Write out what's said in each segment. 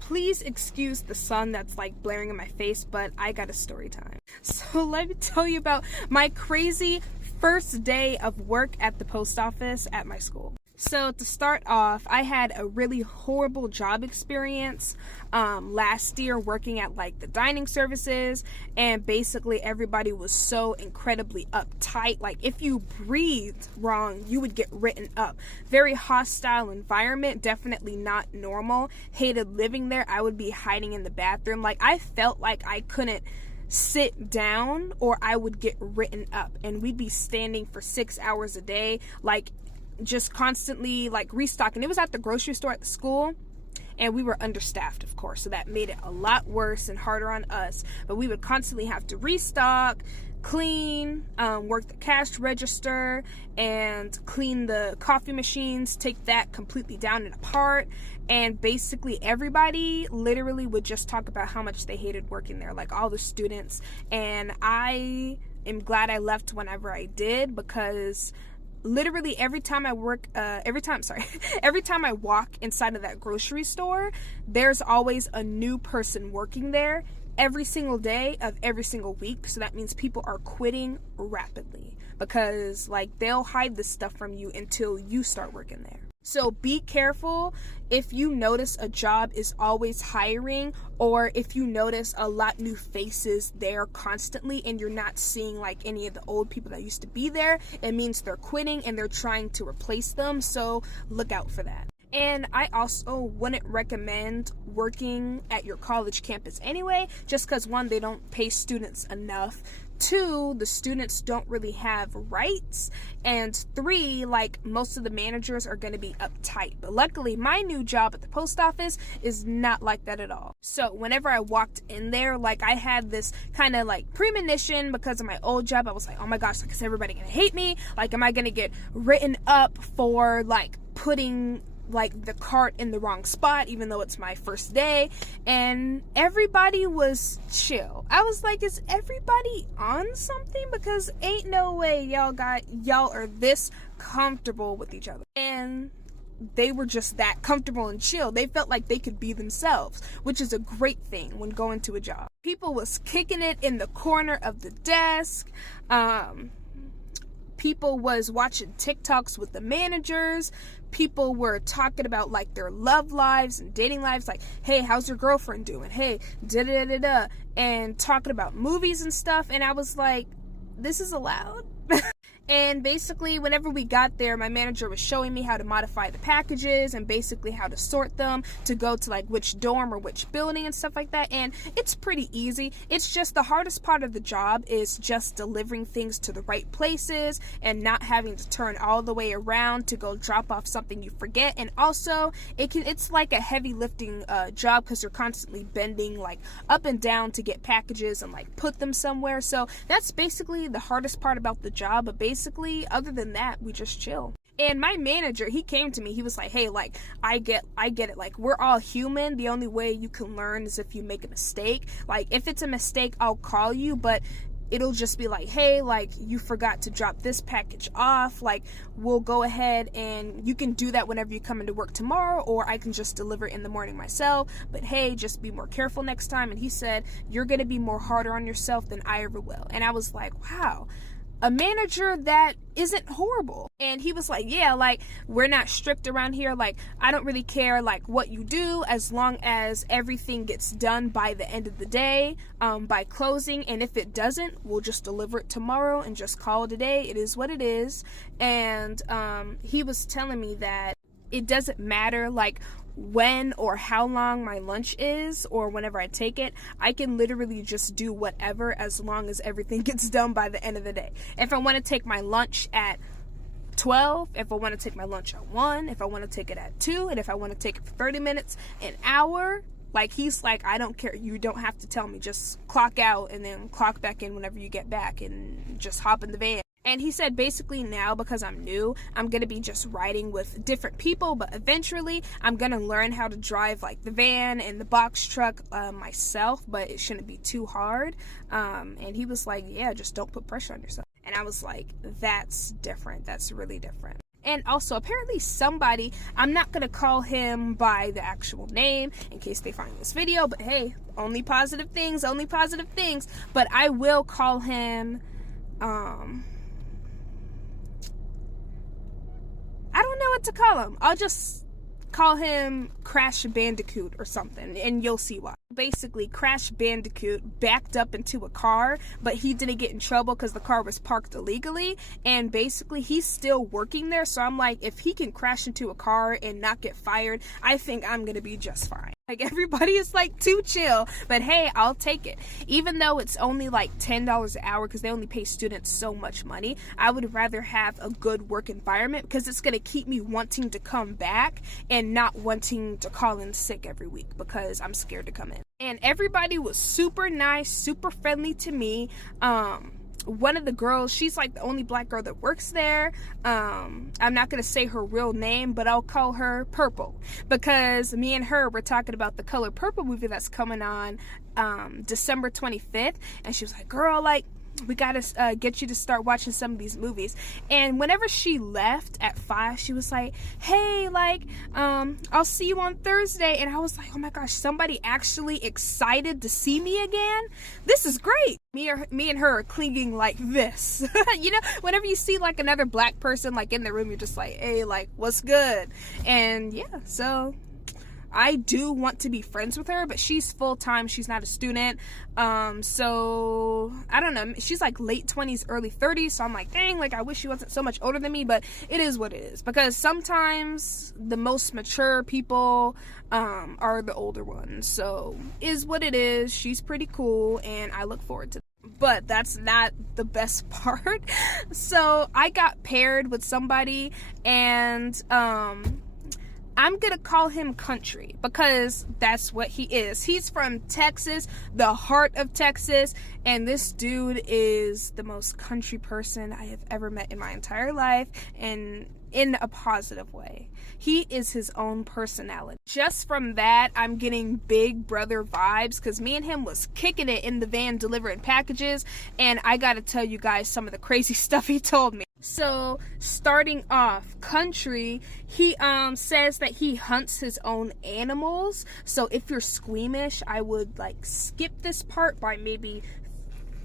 Please excuse the sun that's like blaring in my face, but I got a story time. So let me tell you about my crazy first day of work at the post office at my school. So to start off, I had a really horrible job experience last year working at like the dining services, and basically everybody was so incredibly uptight. Like if you breathed wrong, you would get written up. Very hostile environment, definitely not normal. Hated living there. I would be hiding in the bathroom. Like I felt like I couldn't sit down or I would get written up, and we'd be standing for 6 hours a day, like just constantly like restocking. It was at the grocery store at the school, and we were understaffed, of course, so that made it a lot worse and harder on us. But we would constantly have to restock, clean, work the cash register, and clean the coffee machines, take that completely down and apart. And basically everybody literally would just talk about how much they hated working there, like all the students. And I am glad I left whenever I did, because literally every time I walk inside of that grocery store, there's always a new person working there every single day of every single week. So that means people are quitting rapidly, because like they'll hide this stuff from you until you start working there. So be careful if you notice a job is always hiring, or if you notice a lot new faces there constantly and you're not seeing like any of the old people that used to be there. It means they're quitting and they're trying to replace them. So look out for that. And I also wouldn't recommend working at your college campus anyway, just because one, they don't pay students enough. Two, the students don't really have rights. And three, like most of the managers are going to be uptight. But luckily, my new job at the post office is not like that at all. So whenever I walked in there, like I had this kind of like premonition because of my old job. I was like, oh my gosh, like is everybody going to hate me? Like, am I going to get written up for like putting like the cart in the wrong spot, even though it's my first day? And everybody was chill. I was like, is everybody on something? Because ain't no way y'all are this comfortable with each other. And they were just that comfortable and chill. They felt like they could be themselves, which is a great thing when going to a job. People was kicking it in the corner of the desk. People was watching TikToks with the managers. People were talking about like their love lives and dating lives, like, hey, how's your girlfriend doing? Hey, da-da-da-da-da. And talking about movies and stuff. And I was like, this is allowed? And basically, whenever we got there, my manager was showing me how to modify the packages and basically how to sort them to go to like which dorm or which building and stuff like that. And it's pretty easy. It's just the hardest part of the job is just delivering things to the right places and not having to turn all the way around to go drop off something you forget. And also, it's like a heavy lifting job, because you're constantly bending like up and down to get packages and like put them somewhere. So that's basically the hardest part about the job. But basically, other than that, we just chill. And my manager, he came to me, he was like, hey, like, I get it, like, we're all human. The only way you can learn is if you make a mistake. Like, if it's a mistake, I'll call you, but it'll just be like, hey, like, you forgot to drop this package off. Like, we'll go ahead and you can do that whenever you come into work tomorrow, or I can just deliver in the morning myself. But hey, just be more careful next time. And he said, you're going to be more harder on yourself than I ever will. And I was like, wow, a manager that isn't horrible. And he was like, yeah, like, we're not strict around here. Like, I don't really care like what you do, as long as everything gets done by the end of the day, by closing. And if it doesn't, we'll just deliver it tomorrow and just call it a day. It is what it is. And he was telling me that it doesn't matter like when or how long my lunch is, or whenever I take it, I can literally just do whatever as long as everything gets done by the end of the day. If I want to take my lunch at 12, if I want to take my lunch at 1, if I want to take it at 2, and if I want to take it for 30 minutes, an hour, like, he's like, I don't care. You don't have to tell me. Just clock out and then clock back in whenever you get back and just hop in the van. And he said basically now, because I'm new, I'm going to be just riding with different people, but eventually I'm going to learn how to drive like the van and the box truck myself, but it shouldn't be too hard. And he was like, yeah, just don't put pressure on yourself. And I was like, that's different. That's really different. And also, apparently somebody, I'm not going to call him by the actual name in case they find this video, but hey, only positive things, but I will call him, I don't know what to call him. I'll just call him Crash Bandicoot or something, and you'll see why. Basically, Crash Bandicoot backed up into a car, but he didn't get in trouble because the car was parked illegally, and basically he's still working there, so I'm like, if he can crash into a car and not get fired, I think I'm gonna be just fine. Like, everybody is like too chill, but hey, I'll take it. Even though it's only like $10 an hour because they only pay students so much money, I would rather have a good work environment because it's gonna keep me wanting to come back and not wanting to call in sick every week because I'm scared to come in. And everybody was super nice, super friendly to me. One of the girls, she's like the only black girl that works there. I'm not going to say her real name, but I'll call her Purple because me and her were talking about the Color Purple movie that's coming on December 25th. And she was like, girl, like, we gotta get you to start watching some of these movies. And whenever she left at 5, she was like, hey, like, I'll see you on Thursday. And I was like, oh my gosh, somebody actually excited to see me again? This is great. Me and her are clinging like this. You know, whenever you see like another black person like in the room, you're just like, hey, like, what's good? And yeah, so I do want to be friends with her, but she's full-time. She's not a student. So I don't know. She's like late 20s, early 30s. So I'm like, dang, like I wish she wasn't so much older than me, but it is what it is. Because sometimes the most mature people are the older ones. So is what it is. She's pretty cool and I look forward to it. But that's not the best part. So I got paired with somebody and I'm gonna call him Country because that's what he is. He's from Texas, the heart of Texas, and this dude is the most country person I have ever met in my entire life, and in a positive way. He is his own personality. Just from that, I'm getting Big Brother vibes because me and him was kicking it in the van delivering packages, and I gotta tell you guys some of the crazy stuff he told me. So starting off, Country, he says that he hunts his own animals. So if you're squeamish, I would like skip this part by maybe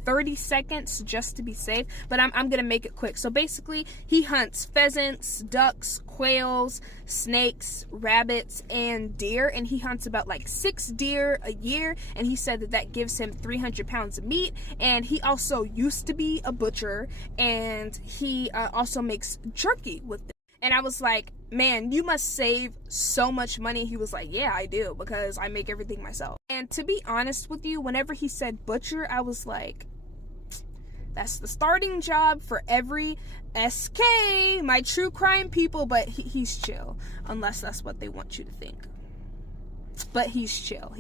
30 seconds just to be safe, but I'm gonna make it quick. So basically he hunts pheasants, ducks, quails, snakes, rabbits, and deer, and he hunts about like 6 deer a year, and he said that that gives him 300 pounds of meat. And he also used to be a butcher, and he also makes jerky with it. And I was like, man, you must save so much money. He was like, yeah, I do, because I make everything myself. And to be honest with you, whenever he said butcher, I was like, that's the starting job for every SK, my true crime people, but he's chill, unless that's what they want you to think. But he's chill.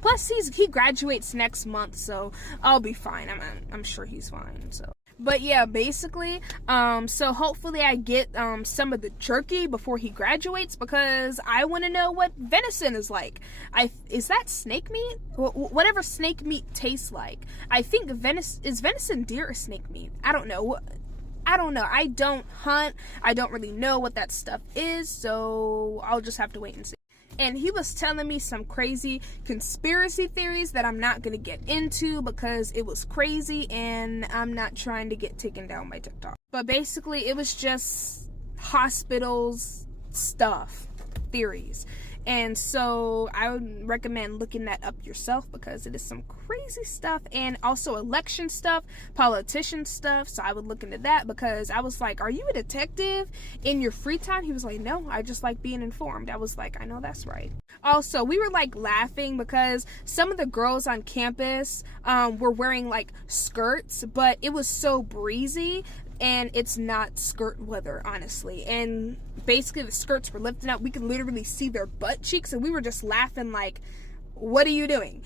Plus, he graduates next month, so I'll be fine. I'm sure he's fine. So, but yeah, basically, so hopefully I get some of the jerky before he graduates because I want to know what venison is like. Is that snake meat? Whatever snake meat tastes like. I think venison deer or snake meat? I don't know. I don't hunt. I don't really know what that stuff is, so I'll just have to wait and see. And he was telling me some crazy conspiracy theories that I'm not going to get into because it was crazy and I'm not trying to get taken down by TikTok. But basically, it was just hospitals stuff, theories. And so I would recommend looking that up yourself because it is some crazy stuff, and also election stuff, politician stuff. So I would look into that because I was like, are you a detective in your free time? He was like, no, I just like being informed. I was like, I know that's right. Also, we were like laughing because some of the girls on campus were wearing like skirts, but it was so breezy. And it's not skirt weather, honestly. And basically the skirts were lifting up. We could literally see their butt cheeks. And we were just laughing like, what are you doing?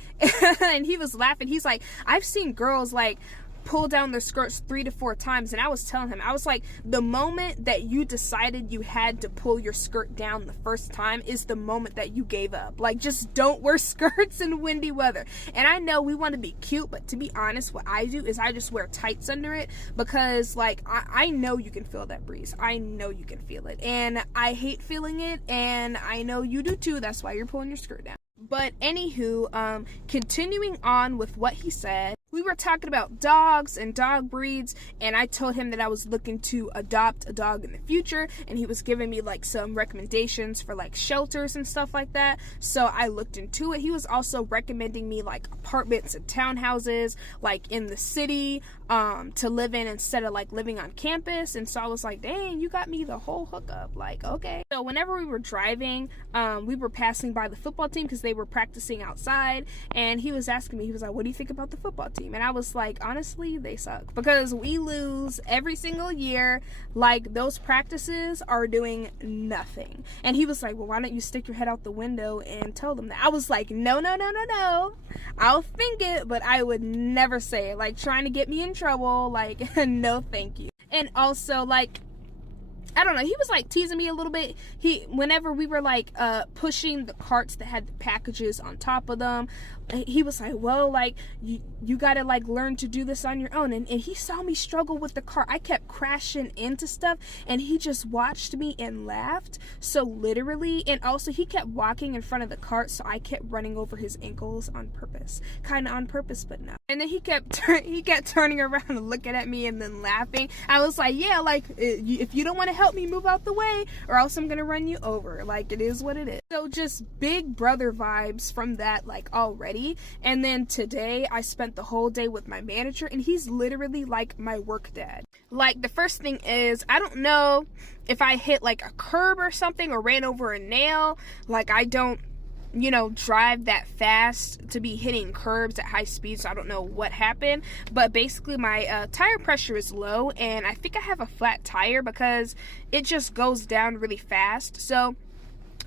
And he was laughing. He's like, I've seen girls like pull down their skirts 3 to 4 times. And I was telling him, I was like, the moment that you decided you had to pull your skirt down the first time is the moment that you gave up. Like, just don't wear skirts in windy weather. And I know we want to be cute, but to be honest, what I do is I just wear tights under it, because like I know you can feel that breeze. I know you can feel it, and I hate feeling it, and I know you do too. That's why you're pulling your skirt down. But anywho, continuing on with what he said, we were talking about dogs and dog breeds, and I told him that I was looking to adopt a dog in the future, and he was giving me like some recommendations for like shelters and stuff like that. So I looked into it. He was also recommending me like apartments and townhouses like in the city to live in instead of like living on campus. And so I was like, dang, you got me the whole hookup. Like, okay. So whenever we were driving, we were passing by the football team because they were practicing outside, and he was asking me, he was like, what do you think about the football team? And I was like, honestly, they suck, because we lose every single year. Like, those practices are doing nothing. And he was like, well, why don't you stick your head out the window and tell them that? I was like, no, I'll think it, but I would never say it. Like, trying to get me in trouble, like, no thank you. And also, like, I don't know, he was like teasing me a little bit. Whenever we were like pushing the carts that had the packages on top of them, he was like, well, like, you gotta like learn to do this on your own. And he saw me struggle with the cart. I kept crashing into stuff, and he just watched me and laughed. So literally, and also he kept walking in front of the cart, so I kept running over his ankles on purpose. Kind of on purpose, but no. And then he kept turning around and looking at me and then laughing. I was like, yeah, like, if you don't want to help me, move out the way, or else I'm gonna run you over. Like, it is what it is. So just big brother vibes from that, like, already. And then today I spent the whole day with my manager, and he's literally like my work dad. Like, the first thing is, I don't know if I hit like a curb or something or ran over a nail. Like, I don't, you know, drive that fast to be hitting curbs at high speed, so I don't know what happened. But basically my tire pressure is low, and I think I have a flat tire because it just goes down really fast. So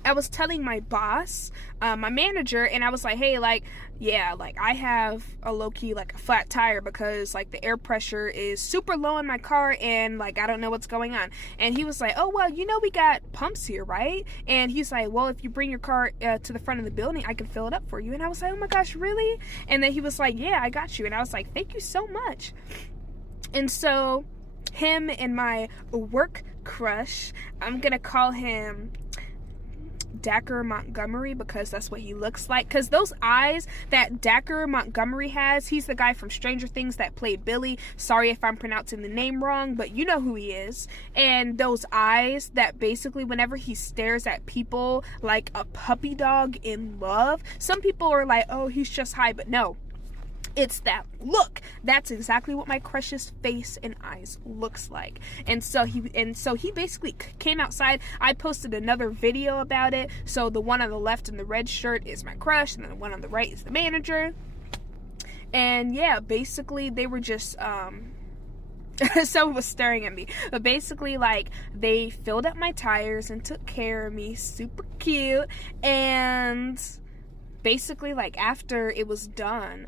I was telling my boss, my manager, and I was like, hey, like, yeah, like, I have a low-key, like, a flat tire because, like, the air pressure is super low in my car, and, like, I don't know what's going on. And he was like, oh, well, you know, we got pumps here, right? And he's like, well, if you bring your car to the front of the building, I can fill it up for you. And I was like, oh my gosh, really? And then he was like, yeah, I got you. And I was like, thank you so much. And so him and my work crush, I'm gonna call him Dacker Montgomery, because that's what he looks like. Because those eyes that Dacker Montgomery has, he's the guy from Stranger Things that played Billy. Sorry if I'm pronouncing the name wrong, but you know who he is. And those eyes that basically whenever he stares at people like a puppy dog in love, some people are like, oh, he's just high, but no. It's that look. That's exactly what my crush's face and eyes looks like. And so he basically came outside. I posted another video about it. So the one on the left in the red shirt is my crush, and then the one on the right is the manager. And yeah, basically they were just someone was staring at me, but basically, like, they filled up my tires and took care of me. Super cute. And basically, like, after it was done,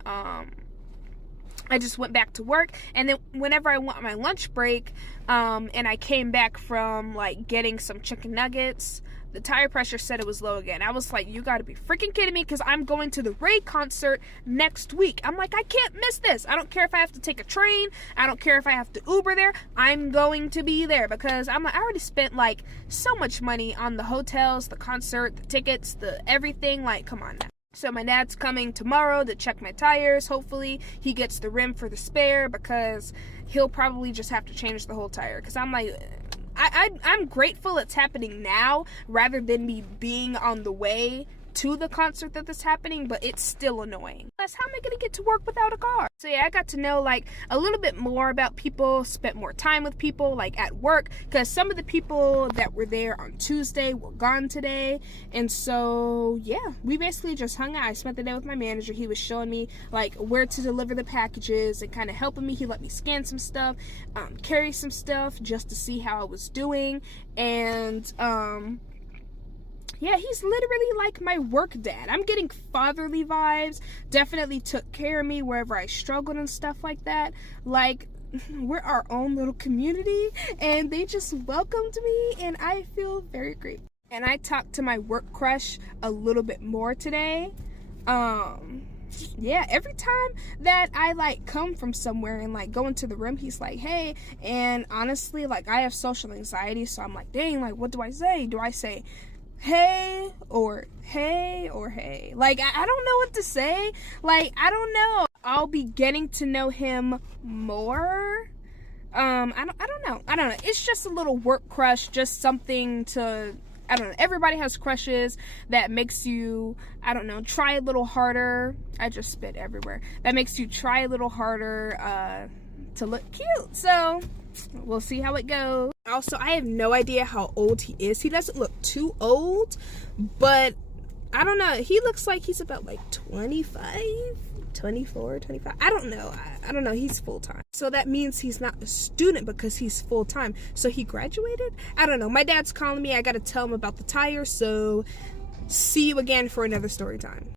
I just went back to work. And then whenever I went on my lunch break, and I came back from, like, getting some chicken nuggets, the tire pressure said it was low again. I was like, you gotta be freaking kidding me, because I'm going to the Ray concert next week. I'm like, I can't miss this. I don't care if I have to take a train. I don't care if I have to Uber there. I'm going to be there, because I'm like, I already spent, like, so much money on the hotels, the concert, the tickets, the everything. Like, come on now. So my dad's coming tomorrow to check my tires. Hopefully he gets the rim for the spare, because he'll probably just have to change the whole tire. Because I'm like, I'm grateful it's happening now rather than me being on the way to the concert that is happening, but it's still annoying. Plus, how am I gonna get to work without a car? So yeah, I got to know, like, a little bit more about people, spent more time with people, like, at work, because some of the people that were there on Tuesday were gone today. And so yeah, we basically just hung out. I spent the day with my manager. He was showing me, like, where to deliver the packages and kind of helping me. He let me scan some stuff, carry some stuff, just to see how I was doing. And Yeah, he's literally like my work dad. I'm getting fatherly vibes. Definitely took care of me wherever I struggled and stuff like that. Like, we're our own little community, and they just welcomed me, and I feel very grateful. And I talked to my work crush a little bit more today. Yeah, every time that I like come from somewhere and like go into the room, he's like, hey. And honestly, like, I have social anxiety, so I'm like, dang, like, what do I say? Do I say hey or hey or hey? Like, I don't know what to say. Like, I don't know. I'll be getting to know him more. I don't know. It's just a little work crush, just something to, I don't know. Everybody has crushes that makes you, I don't know, try a little harder. I just spit everywhere. That makes you try a little harder to look cute. So we'll see how it goes. Also, I have no idea how old he is. He doesn't look too old, but I don't know. He looks like he's about like 25, 24, 25. I don't know. I don't know. He's full-time. So that means he's not a student because he's full-time. So he graduated? I don't know. My dad's calling me. I got to tell him about the tire. So see you again for another story time.